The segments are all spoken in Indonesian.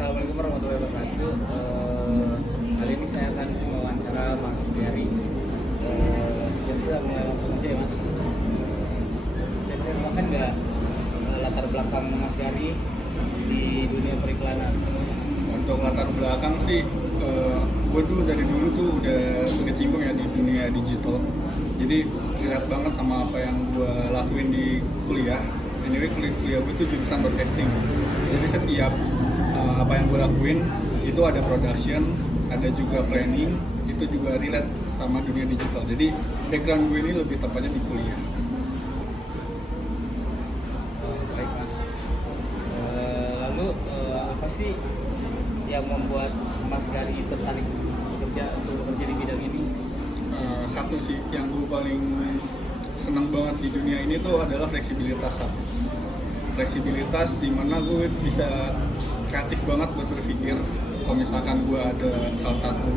Assalamualaikum warahmatullahi wabarakatuh. Kali ini saya akan mewawancara Mas Gary. Saya sudah mulai langsung aja ya Mas. Saya ceritakan nggak latar belakang Mas Gary di dunia periklanan? Untuk latar belakang sih, gue tuh dari dulu tuh udah berkecimpung ya di dunia digital. Jadi lihat banget sama apa yang gue lakuin di kuliah. Anyway, kuliah gue tuh jurusan broadcasting. Jadi setiap apa yang gue lakuin itu ada production, ada juga planning, itu juga relate sama dunia digital. Jadi background gue ini lebih tepatnya di kuliah. Baik Mas. Lalu apa sih yang membuat Mas Gary tertarik bekerja di bidang ini? Satu sih yang gue paling senang banget di dunia ini tuh adalah fleksibilitas. Fleksibilitas dimana gue bisa kreatif banget buat berpikir. Kalau misalkan gue ada salah satu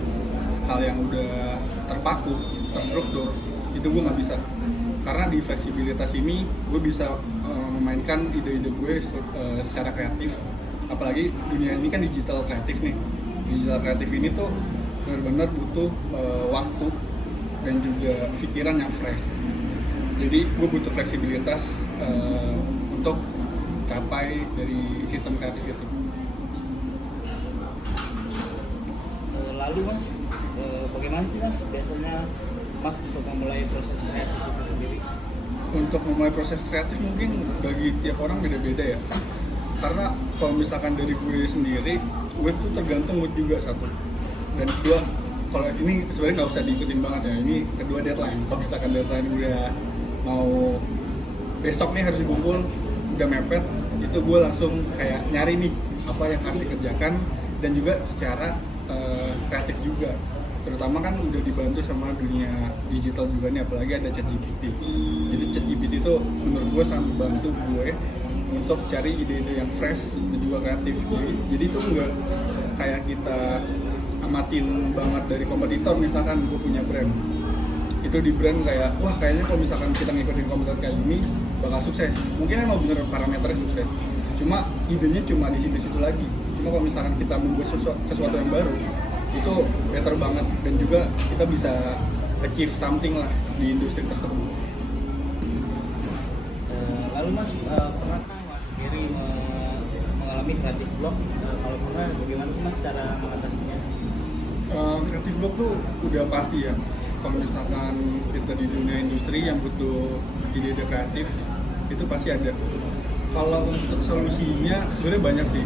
hal yang udah terpaku, terstruktur, itu gue nggak bisa. Karena di fleksibilitas ini gue bisa memainkan ide-ide gue secara kreatif. Apalagi dunia ini kan digital kreatif nih. Digital kreatif ini tuh benar-benar butuh waktu dan juga pikiran yang fresh. Jadi gue butuh fleksibilitas untuk capai dari sistem kreatif itu. Lalu Mas, bagaimana sih Mas biasanya Mas untuk memulai proses kreatif itu sendiri? Untuk memulai proses kreatif mungkin bagi tiap orang beda-beda ya. Karena kalau misalkan dari gue sendiri, gue tuh tergantung mood juga satu. Dan kedua, kalau ini sebenarnya nggak usah diikutin banget ya. Ini kedua deadline. Kalau misalkan deadline udah mau besok nih harus dikumpul, udah mepet, itu gue langsung kayak nyari nih apa yang harus dikerjakan dan juga secara kreatif juga. Terutama kan udah dibantu sama dunia digital juga nih, apalagi ada ChatGPT. Jadi ChatGPT itu menurut gue sangat membantu gue untuk cari ide-ide yang fresh dan juga kreatif. Jadi itu nggak kayak kita amatin banget dari kompetitor. Misalkan gue punya brand, itu di brand kayak wah kayaknya kalau misalkan kita ngikutin kompetitor kayak ini bakal sukses. Mungkin emang bener parameternya sukses, cuma idenya cuma di situ-situ lagi. Cuma kalau misalkan kita membuat sesuatu yang baru, itu better banget dan juga kita bisa achieve something lah di industri tersebut. Lalu Mas, pernahkah Mas Gary mengalami kreatif block? Kalau pernah, bagaimana sih Mas cara mengatasinya? Kreatif block tuh udah pasti ya. Kalau misalkan kita di dunia industri yang butuh ide-ide kreatif, itu pasti ada. Kalau untuk solusinya sebenarnya banyak sih.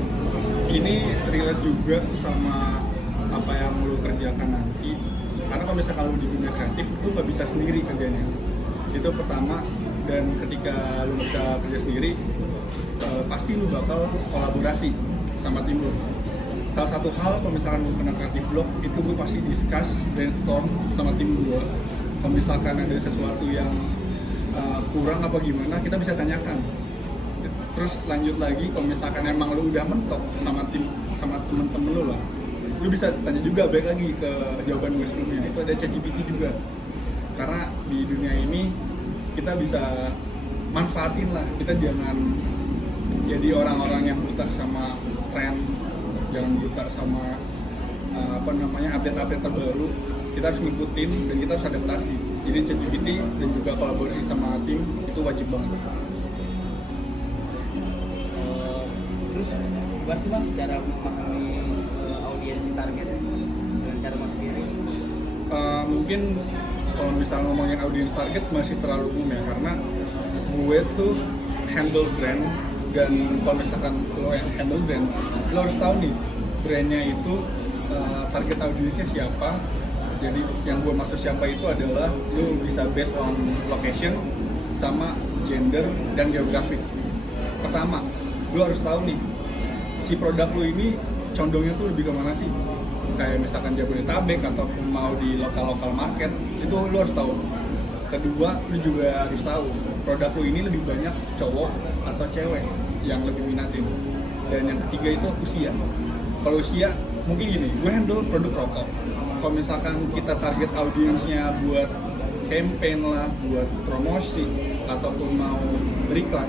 Ini relate juga sama apa yang lu kerjakan nanti. Karena kalau misalkan lu di dunia kreatif, lu nggak bisa sendiri kerjanya. Itu pertama. Dan ketika lu nggak bisa kerja sendiri, pasti lu bakal kolaborasi sama tim lu. Salah satu hal kalau misalkan gue kena kreatif block, itu gue pasti discuss, brainstorm sama tim gue. Kalau misalkan ada sesuatu yang kurang apa gimana, kita bisa tanyakan. Terus lanjut lagi, kalau misalkan emang lu udah mentok sama tim, sama temen-temen lu lah, lu bisa tanya juga balik lagi ke jawaban gue sebelumnya. Itu ada ChatGPT juga. Karena di dunia ini kita bisa manfaatin lah. Kita jangan jadi orang-orang yang buta sama tren, jangan buta sama update-update terbaru. Kita harus ngikutin dan kita harus adaptasi. Jadi ChatGPT dan juga kolaborasi sama tim itu wajib banget. Terus gimana sih Mas cara memahami audiensi target dengan cara Mas Gary? Mungkin kalau misalnya ngomongin audiens target masih terlalu umum ya, karena gue tuh handle brand. Dan kalau misalkan lo yang handle brand, lo harus tahu nih brandnya itu target audiensnya siapa. Jadi yang gue maksud siapa itu adalah lo bisa based on location sama gender dan geografik. Pertama, lo harus tahu nih si produk lo ini condongnya tuh lebih kemana sih. Kayak misalkan Jabodetabek ataupun mau di lokal market, itu lo harus tahu. Kedua, lo juga harus tahu produk lo ini lebih banyak cowok atau cewek yang lebih minatin. Dan yang ketiga itu usia. Kalau usia, mungkin gini, gue handle produk rokok. Kalau misalkan kita target audiensnya buat campaign lah, buat promosi ataupun mau beriklan,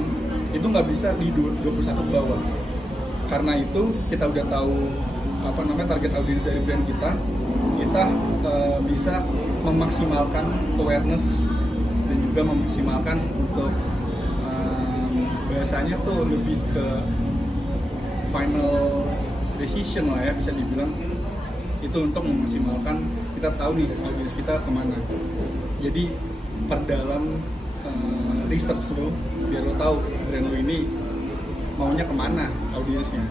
itu nggak bisa di 21 ke bawah. Karena itu kita udah tahu target audiens dari brand kita bisa memaksimalkan awareness dan juga memaksimalkan untuk biasanya tuh lebih ke final decision lah ya, bisa dibilang itu untuk memaksimalkan kita tahu nih audiens kita kemana. Jadi perdalam research lo biar lo tahu brand lo ini maunya kemana audiensnya.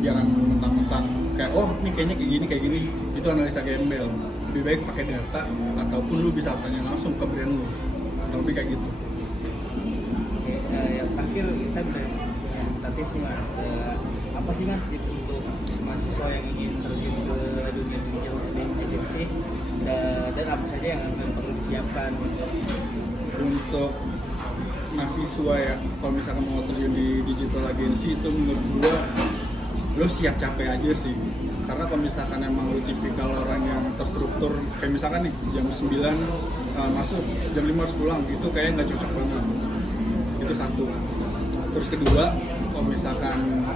Jangan mentang-mentang kayak ini kayaknya kayak gini, itu analisa gembel. Lebih baik pakai data ataupun lu bisa tanya langsung ke brand lu. Lebih kayak gitu. Oke, yang terakhir kita tentatif sih Mas. Apa sih Mas tips untuk mahasiswa yang ingin terjun ke dunia digital agency dan apa saja yang perlu disiapkan untuk mahasiswa ya? Kalau misalkan mau terjun di digital agency itu menurut gua lo siap capek aja sih, karena kalau misalkan emang lo tipikal orang yang terstruktur kayak misalkan nih jam 9 masuk, jam 5 harus pulang, itu kayaknya nggak cocok banget. Itu satu. Terus kedua, kalau misalkan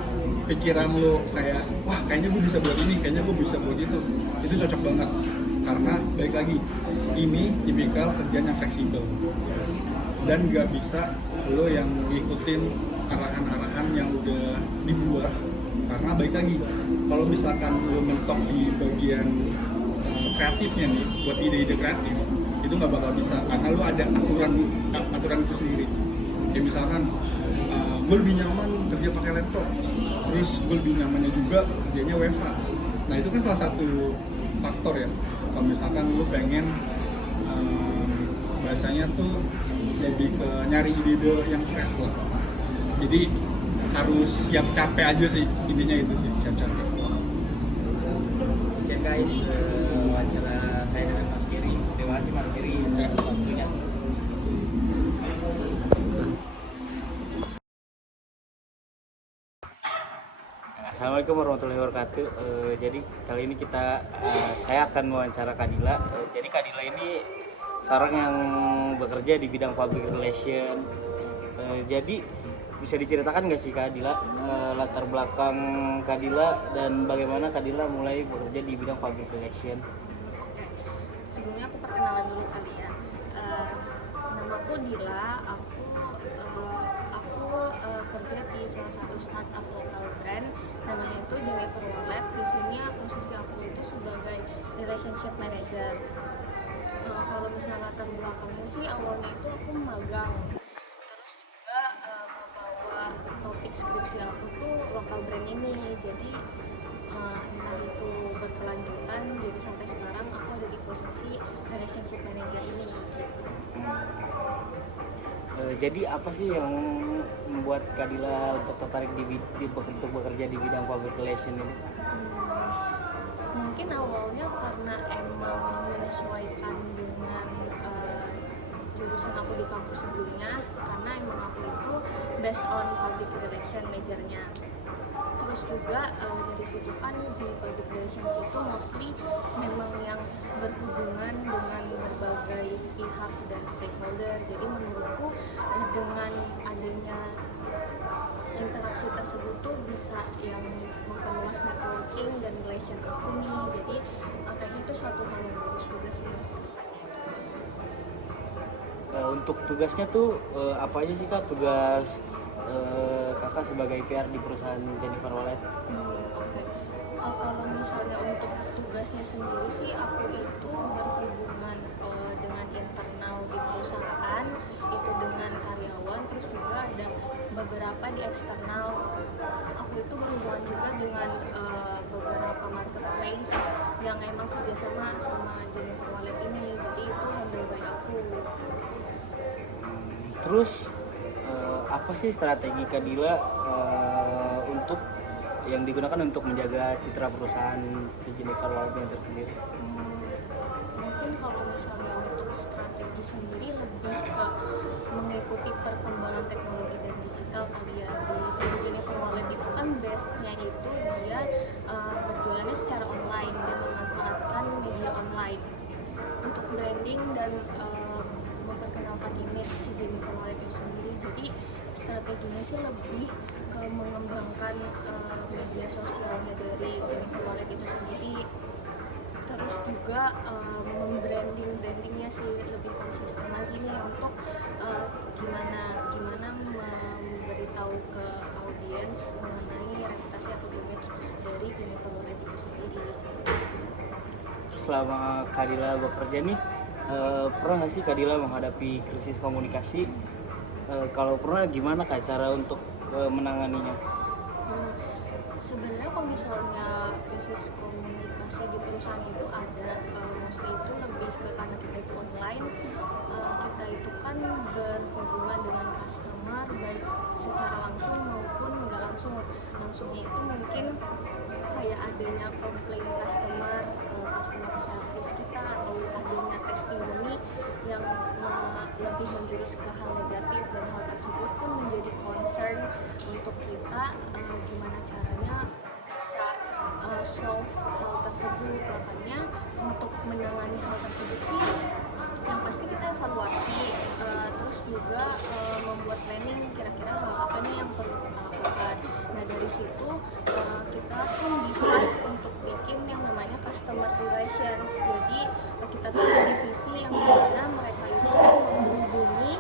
pikiran lo kayak wah kayaknya gue bisa buat ini, kayaknya gue bisa buat itu cocok banget, karena balik lagi ini tipikal kerjaan yang fleksibel dan nggak bisa lo yang ngikutin arahan-arahan yang udah dibuat. Karena baik lagi, kalau misalkan lo mentok di bagian kreatifnya nih, buat ide-ide kreatif, itu nggak bakal bisa, karena lo ada aturan itu sendiri. Kayak misalkan, gue lebih nyaman kerja pakai laptop, terus gue lebih nyamannya juga kerjanya WFH. Nah itu kan salah satu faktor ya, kalau misalkan lo pengen bahasanya tuh lebih ke nyari ide-ide yang fresh lah. Jadi harus siap capek aja sih, intinya itu sih, siap capek. Sekian guys, wawancara saya dengan Mas Gary. Terima kasih Mas Gary atas waktunya. Assalamualaikum warahmatullahi wabarakatuh. Jadi kali ini saya akan wawancara Kadila. Jadi Kadila ini seorang yang bekerja di bidang public relation. Jadi bisa diceritakan nggak sih Kadila latar belakang Kadila dan bagaimana Kadila mulai bekerja di bidang public relation? Sebelumnya aku perkenalan dulu kali ya. Namaku Dila. Aku kerja di salah satu startup lokal brand, namanya itu Jennifer Wallet. Di sini posisi aku itu sebagai relationship manager. Kalau misalnya latar belakangnya sih awalnya itu aku magang. Terus juga ngebawa topik skripsi aku tuh lokal brand ini. Jadi entah itu berkelanjutan, jadi sampai sekarang aku ada di posisi relationship manager ini gitu. Jadi apa sih yang membuat Kadila untuk tertarik untuk bekerja di bidang public relation ini? Mungkin awalnya karena emang menyesuaikan dengan jurusan aku di kampus sebelumnya, karena emang aku itu based on public relation majornya. Terus juga dari situ kan di public relations itu mostly memang yang berhubungan dengan berbagai pihak dan stakeholder. Jadi menurutku dengan adanya interaksi tersebut tuh bisa yang memperluas networking dan relation aku nih. Jadi kayaknya itu suatu hal yang bagus juga sih. Untuk tugasnya tuh apa aja sih Kak, tugas kakak sebagai PR di perusahaan Jennifer Wallet? Oke. Kalau misalnya untuk tugasnya sendiri sih, aku itu berhubungan dengan internal di perusahaan, itu dengan karyawan, terus juga ada beberapa di eksternal. Aku itu berhubungan juga dengan beberapa marketplace yang emang kerjasama sama Jennifer Wallet ini, jadi itu handle by aku. Terus apa sih strategi Kadila untuk yang digunakan untuk menjaga citra perusahaan Jennifer Wallet yang tersendiri? Mungkin kalau misalnya untuk strategi sendiri lebih ke mengikuti perkembangan teknologi dan digital kali ya. Di Jennifer Wallet itu kan base-nya itu dia berjualannya secara online dan memanfaatkan media online untuk branding dan memperkenalkan image si Jennifer Wallet itu sendiri. Jadi strateginya sih lebih ke mengembangkan media sosialnya dari Jennifer Wallet itu sendiri, terus juga brandingnya sih lebih konsisten lagi nih untuk gimana memberitahu ke audiens mengenai reputasi atau image dari Jennifer Wallet itu sendiri. Selama Kadila bekerja nih, pernah nggak sih Kadila menghadapi krisis komunikasi? Kalau pernah, gimana Kak cara untuk menanganinya? Sebenarnya kalau misalnya krisis komunikasi di perusahaan itu ada, mostly itu lebih ke karena kita itu online, kita itu kan berhubungan dengan customer baik secara langsung maupun nggak langsung. Langsungnya itu mungkin kayak adanya komplain customer ke customer service kita atau adanya testimoni yang lebih menjurus ke hal negatif, dan hal tersebut pun menjadi concern untuk kita, gimana caranya bisa solve hal tersebut. Makanya untuk menangani hal tersebut sih yang pasti kita evaluasi, terus juga membuat planning kira-kira hal apa nih yang perlu kita lakukan. Nah dari situ kita pun bisa untuk bikin yang namanya customer relations. Jadi kita tuh ada divisi yang dimana mereka itu menghubungi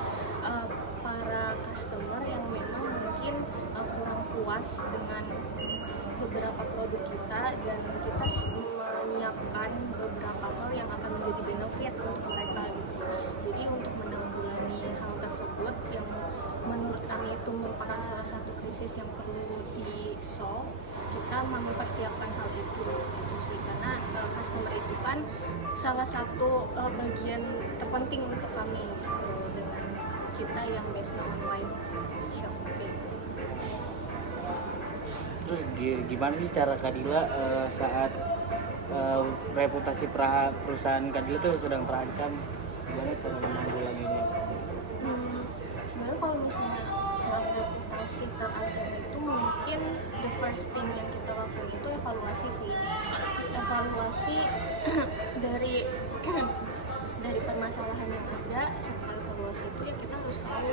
para customer yang memang mungkin kurang puas dengan beberapa produk kita, dan kita menyiapkan beberapa hal yang akan menjadi benefit untuk mereka gitu. Jadi untuk menanggulangi hal tersebut yang menurut kami itu merupakan salah satu krisis yang perlu di-solve, kita mempersiapkan hal itu gitu sih, karena customer itu kan salah satu bagian terpenting untuk kami gitu, dengan kita yang base online shop kayak gitu. Terus gimana sih cara Kadila saat reputasi perusahaan Kadila tuh sedang terancam? Gimana cara menanggulanginya? Sebenarnya kalau misalnya saat reputasi terancam itu mungkin the first thing yang kita lakukan itu evaluasi sih. Evaluasi dari dari permasalahan yang ada. Setelah evaluasi itu ya kita harus tahu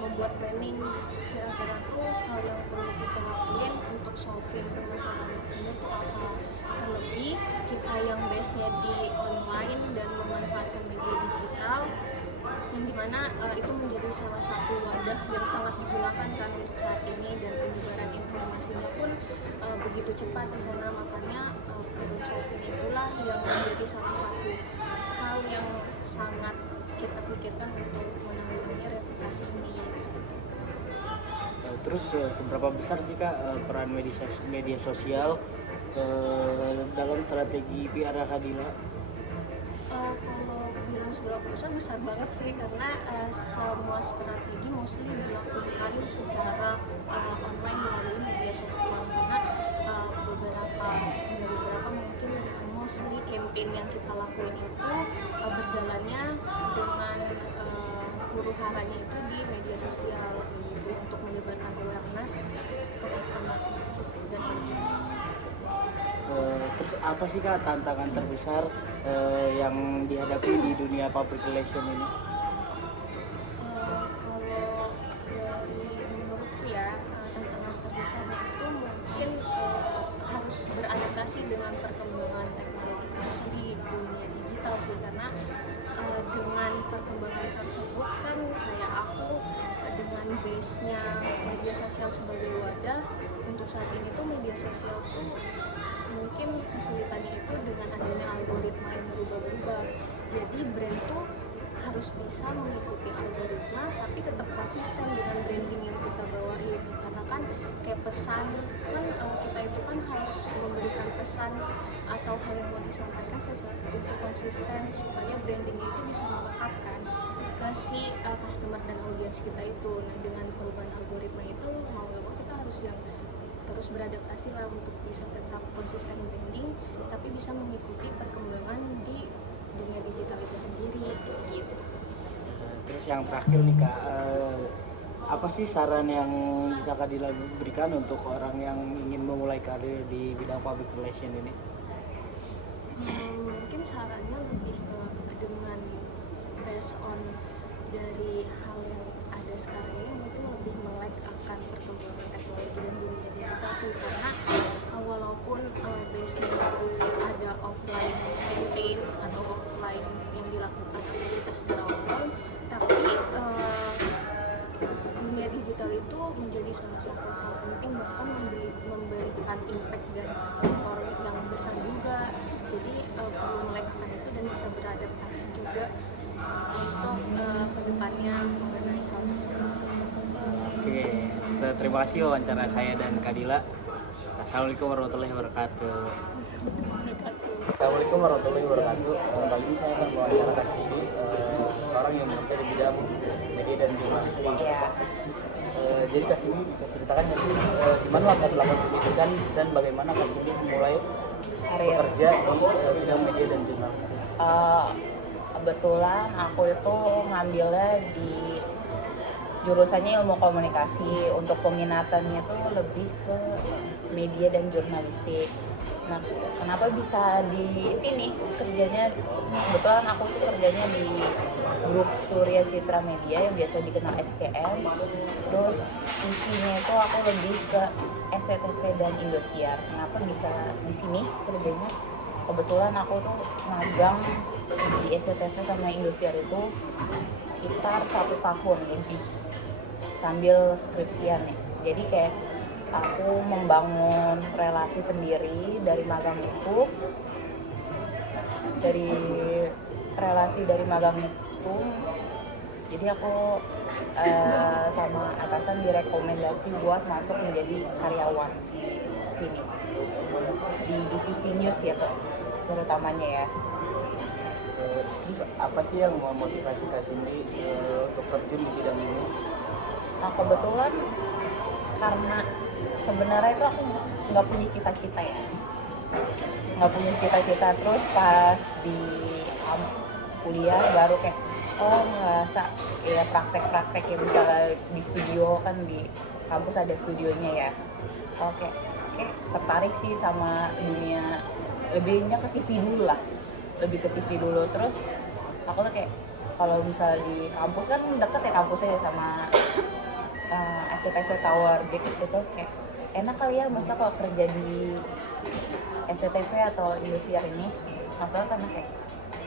membuat planning kira-kira tuh hal yang perlu kita lakuin untuk solving permasalahan ini itu apa. Terlebih kita yang base-nya di online dan memanfaatkan media digital, yang dimana itu menjadi salah satu wadah yang sangat digunakan kan untuk saat ini, dan penyebaran informasinya pun begitu cepat di sana. Makanya problem solving itulah yang menjadi salah satu hal yang sangat kita pikirkan untuk menangani reputasi ini. Terus seberapa besar sih Kak peran media sosial dalam strategi PR Kadila? Kalau bilang seberapa besar banget sih, karena semua strategi mostly dilakukan secara online melalui media sosial. Karena beberapa mungkin mostly campaign yang kita lakuin itu berjalannya dengan huru haranya itu di media sosial untuk menyebarkan awareness ke customer dan Terus apa sih Kak tantangan terbesar yang dihadapi di dunia public relation ini? Kalau dari menurutku ya, tantangan terbesarnya itu mungkin harus beradaptasi dengan perkembangan teknologi khususnya di dunia digital sih, karena dengan perkembangan tersebut kan kayak aku dengan base-nya media sosial sebagai wadah, untuk saat ini tuh media sosial tuh mungkin kesulitannya itu dengan adanya algoritma yang berubah-ubah. Jadi brand tuh harus bisa mengikuti algoritma tapi tetap konsisten dengan branding yang kita bawain, karena kan kayak pesan kan kita itu kan harus memberikan pesan atau hal yang mau disampaikan secara untuk konsisten supaya brandingnya itu bisa melekatkan ke si customer dan audiens kita itu. Nah dengan perubahan algoritma itu mau nggak mau kita harus yang terus beradaptasi lah untuk bisa tetap konsisten branding tapi bisa mengikuti perkembangan di dunia digital itu sendiri gitu. Terus yang terakhir nih Kak, apa sih saran yang bisa Kadila berikan untuk orang yang ingin memulai karir di bidang public relation ini? Mungkin sarannya lebih ke dengan based on dari hal yang ada sekarang ini mungkin lebih melek akan perkembangan teknologi dan dunia digital sih, karena walaupun base-nya itu ada offline campaign atau offline yang dilakukan aktivitas secara offline, tapi dunia digital itu menjadi salah satu hal penting, bahkan memberikan impact dan empowerment yang besar juga. Jadi perlu melakukan itu dan bisa beradaptasi juga untuk kedepannya mengenai hal tersebut. Oke, terima kasih wawancara saya dan Kadila. Assalamualaikum warahmatullahi wabarakatuh. Assalamualaikum warahmatullahi wabarakatuh. Kali ini saya akan mewawancara Kasimi, seorang yang bekerja di bidang media dan jurnalistik. Jadi Kasimi bisa ceritakan gimana latar belakang pendidikan dan bagaimana Kasimi mulai bekerja di bidang media dan jurnalistik. Kebetulan aku itu ngambilnya di jurusannya ilmu komunikasi. Untuk peminatannya itu lebih ke media dan jurnalistik. Nah, kenapa bisa di sini kerjanya? Kebetulan aku itu kerjanya di grup Surya Citra Media yang biasa dikenal SCM. Terus isinya itu aku lebih ke SCTV dan Indosiar. Kenapa bisa di sini kerjanya? Kebetulan aku tuh magang di SCTV sama Indosiar itu sekitar 1 tahun lebih sambil skripsian nih. Jadi kayak aku membangun relasi sendiri dari magang itu. Dari relasi dari magang itu, jadi aku sama atasan direkomendasi buat masuk menjadi karyawan di sini di divisi news ya terutamanya ya. Terus apa sih yang memotivasi Kasimi untuk terjun di bidang ini? Nah, kebetulan karena sebenarnya itu aku nggak punya cita-cita ya, terus pas di kuliah baru kayak ngerasa ya praktek ya, misalnya di studio kan di kampus ada studionya ya. Oke, tertarik sih sama dunia, lebihnya ke TV dulu. Terus aku tuh kayak kalau misalnya di kampus kan deket ya kampusnya sama SCTV Tower gitu kayak enak kali ya, masa kalau kerja di SCTV atau Indosiar ini. Masalah karena kayak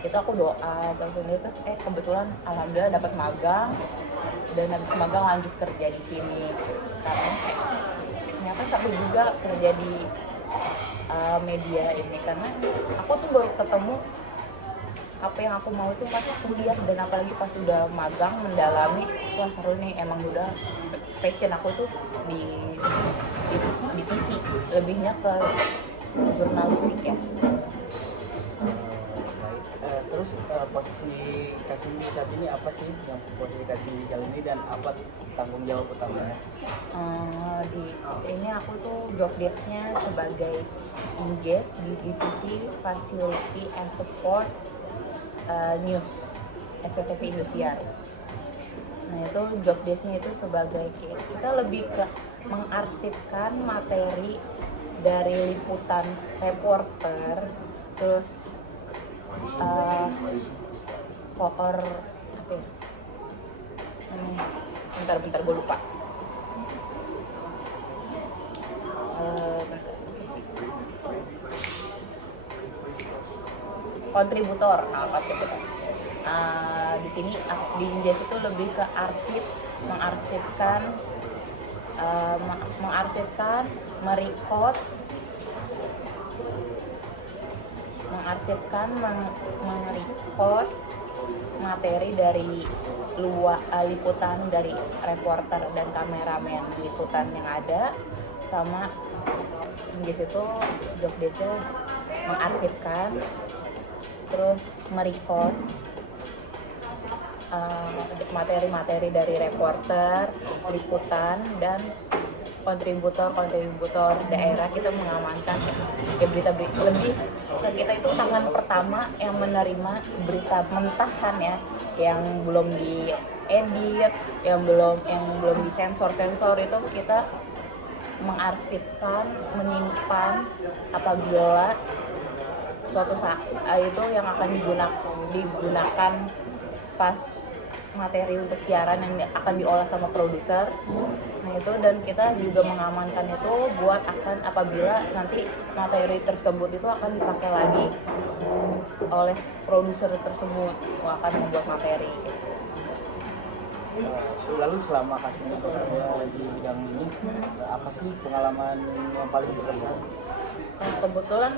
itu aku doa terus kebetulan alhamdulillah dapat magang, dan habis magang lanjut kerja di sini. Karena kayak ternyata seru juga kerja di media ini, karena aku tuh baru ketemu apa yang aku mau itu pas kuliah, dan apalagi pas udah magang mendalami, wah seru nih, emang udah passion aku tuh di TV, lebihnya ke jurnalistik ya. Terus posisi Kasimi saat ini apa sih yang posisi Kasimi kali ini dan apa tanggung jawab utamanya? Di sini aku tuh job desk-nya sebagai Inges di divisi Facility and Support News SCTV Indosiar. Nah, itu job desk-nya itu sebagai kita lebih ke mengarsipkan materi dari liputan reporter, terus bentar gue lupa. Kontributor. Di sini di Injes itu lebih ke mengarsipkan, merecord, materi dari liputan dari reporter dan kameramen liputan yang ada. Sama Inggris itu job desk-nya mengarsipkan, terus merecord materi-materi dari reporter, liputan, dan kontributor daerah. Kita mengamankan berita-berita, lebih kita itu tangan pertama yang menerima berita mentahan ya, yang belum diedit, yang belum disensor itu kita mengarsipkan, menyimpan apabila suatu saat itu yang akan digunakan pas materi untuk siaran yang akan diolah sama produser. Nah itu, dan kita juga mengamankan itu buat akan apabila nanti materi tersebut itu akan dipakai lagi oleh produser tersebut akan membuat materi. Lalu selama Kasmi bekerja di bidang ini, apa sih pengalaman yang paling berkesan? Nah, kebetulan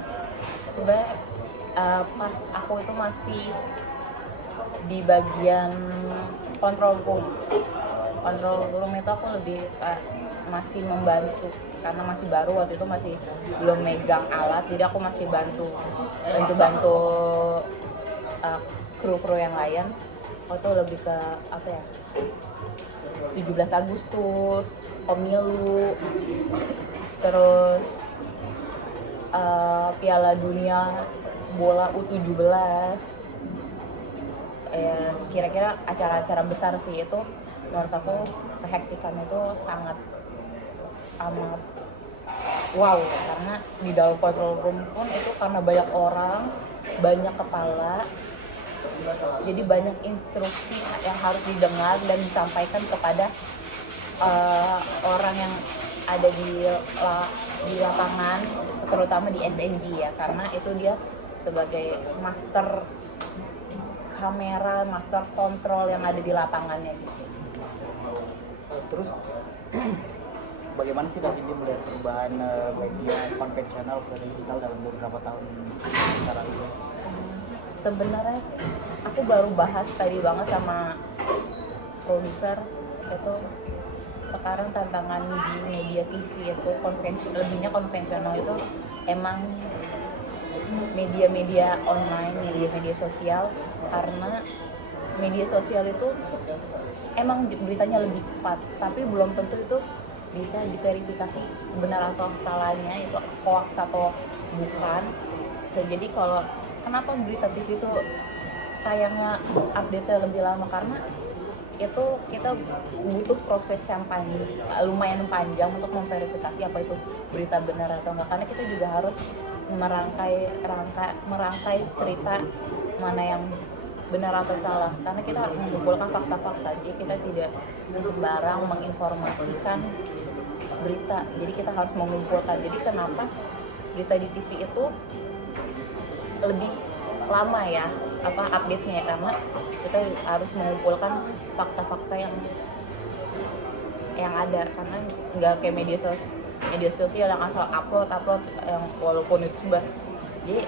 sebenarnya pas aku itu masih di bagian control room. Control room itu aku lebih masih membantu karena masih baru, waktu itu masih belum megang alat, jadi aku masih bantu kru-kru yang lain. Itu lebih ke apa ya, 17 Agustus, pemilu, terus Piala Dunia bola U17, kira-kira acara-acara besar sih itu. Menurut aku kehektikan itu sangat amat wow, karena di dalam control room pun itu karena banyak orang, banyak kepala, jadi banyak instruksi yang harus didengar dan disampaikan kepada orang yang ada di lapangan, terutama di SNG ya, karena itu dia sebagai master kamera, master kontrol yang ada di lapangannya gitu. Terus bagaimana sih Kak Cindy melihat perubahan media konvensional ke digital dalam beberapa tahun sekarang ini? Sebenarnya sih aku baru bahas tadi banget sama produser itu, sekarang tantangan di media TV itu lebihnya konvensional itu emang media-media online, media-media sosial, karena media sosial itu emang beritanya lebih cepat, tapi belum tentu itu bisa diverifikasi benar atau salahnya itu hoax atau bukan. Jadi kalau kenapa berita TV itu tayangnya update-nya lebih lama, karena itu kita butuh proses yang lumayan panjang untuk memverifikasi apa itu berita benar atau enggak, karena kita juga harus merangkai cerita mana yang benar atau salah, karena kita mengumpulkan fakta-fakta, jadi kita tidak sembarang menginformasikan berita, jadi kita harus mengumpulkan. Jadi kenapa berita di TV itu lebih lama ya update-nya, karena kita harus mengumpulkan fakta-fakta yang ada, karena nggak kayak media sosial yang asal upload yang walaupun itu sudah jadi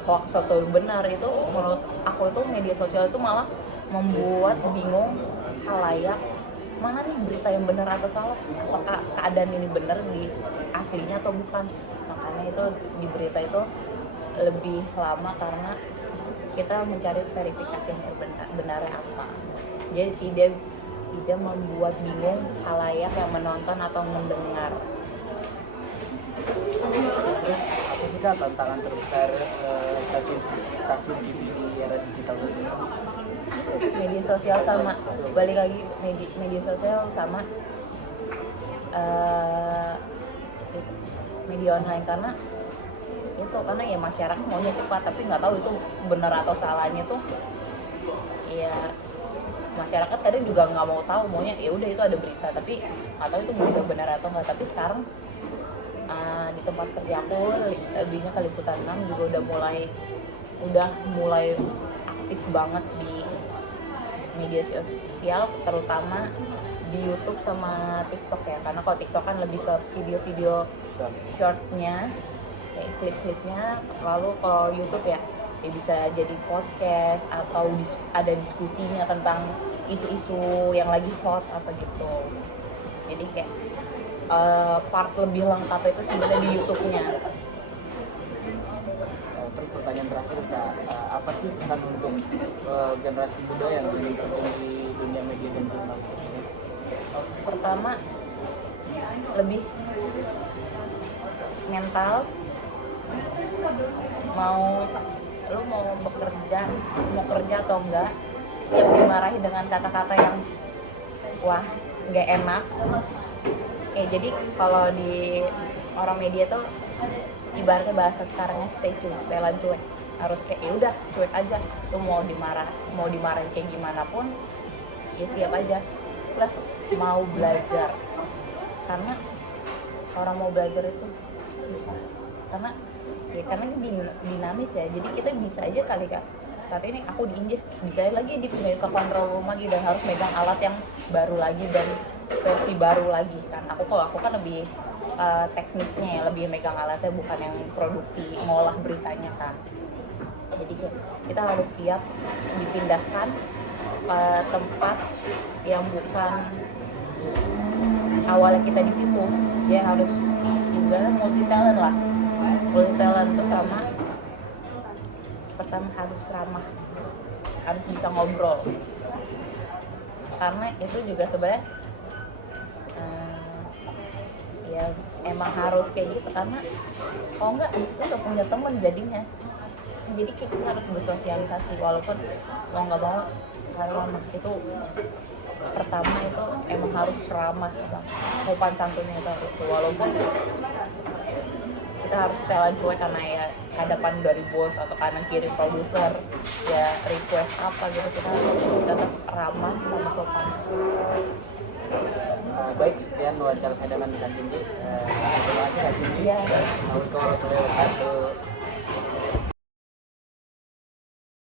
hoax atau benar, itu menurut aku itu media sosial itu malah membuat bingung khalayak mana nih berita yang benar atau salah, apakah keadaan ini benar di aslinya atau bukan. Makanya itu di berita itu lebih lama karena kita mencari verifikasi yang benarnya apa, jadi tidak membuat bingung khalayak yang menonton atau mendengar. Terus apa sih Kak tantangan terbesar stasiun TV di era digital ini? Media sosial sama, balik lagi media sosial sama media online, karena ya masyarakat maunya cepat, tapi nggak tahu itu benar atau salahnya tuh ya. Masyarakat kadang juga nggak mau tahu, maunya ya udah itu ada berita, tapi nggak tahu itu berita benar atau nggak. Tapi sekarang di tempat kerja aku, lebihnya ke Liputan 6 juga udah mulai aktif banget di media sosial, terutama di YouTube sama TikTok ya, karena kalau TikTok kan lebih ke video-video shortnya, kayak klip-klipnya. Lalu kalau YouTube ya bisa jadi podcast atau ada diskusinya tentang isu-isu yang lagi hot apa gitu. Jadi kayak part lebih lengkap itu sebenarnya di YouTube-nya. Terus pertanyaan terakhir Kak, apa sih pesan untuk generasi muda yang ingin terjun di dunia media dan jurnalistik ini? Pertama, lebih mental, mau kerja atau enggak, siap dimarahi dengan kata-kata yang wah nggak enak. Jadi kalau di orang media tuh ibaratnya bahasa sekarangnya stay tune, setelan cuek. harus kayak ya udah cuek aja, lu mau dimarahin kayak gimana pun ya siap aja. Plus mau belajar, karena orang mau belajar itu susah karena ini dinamis ya, jadi kita bisa aja kali Kak, saat ini aku di Inggris bisa lagi dipindahin ke control room lagi dan harus megang alat yang baru lagi dan versi baru lagi kan. Aku kan lebih teknisnya ya, lebih megang alatnya, bukan yang produksi ngolah beritanya kan. Jadi kita harus siap dipindahkan ke tempat yang bukan awalnya kita di situ. Dia harus ibaratnya multi talent tuh sama pertama harus ramah, harus bisa ngobrol, karena itu juga sebenarnya ya emang harus kayak gitu, karena kalau enggak di situ udah punya temen jadinya. Jadi kita harus bersosialisasi walaupun mau nggak mau harus ramah. Itu pertama itu emang harus ramah, sopan santunnya itu harus, walaupun kita harus setelan cuek karena ya hadapan dari bos atau kanan kiri produser ya request apa gitu, kita harus tetap ramah sama sopan. Baik, sekian wawancara saya dengan Kak Cindy. Terima kasih Kak Cindy. Iya. Assalamualaikum warahmatullahi wabarakatuh.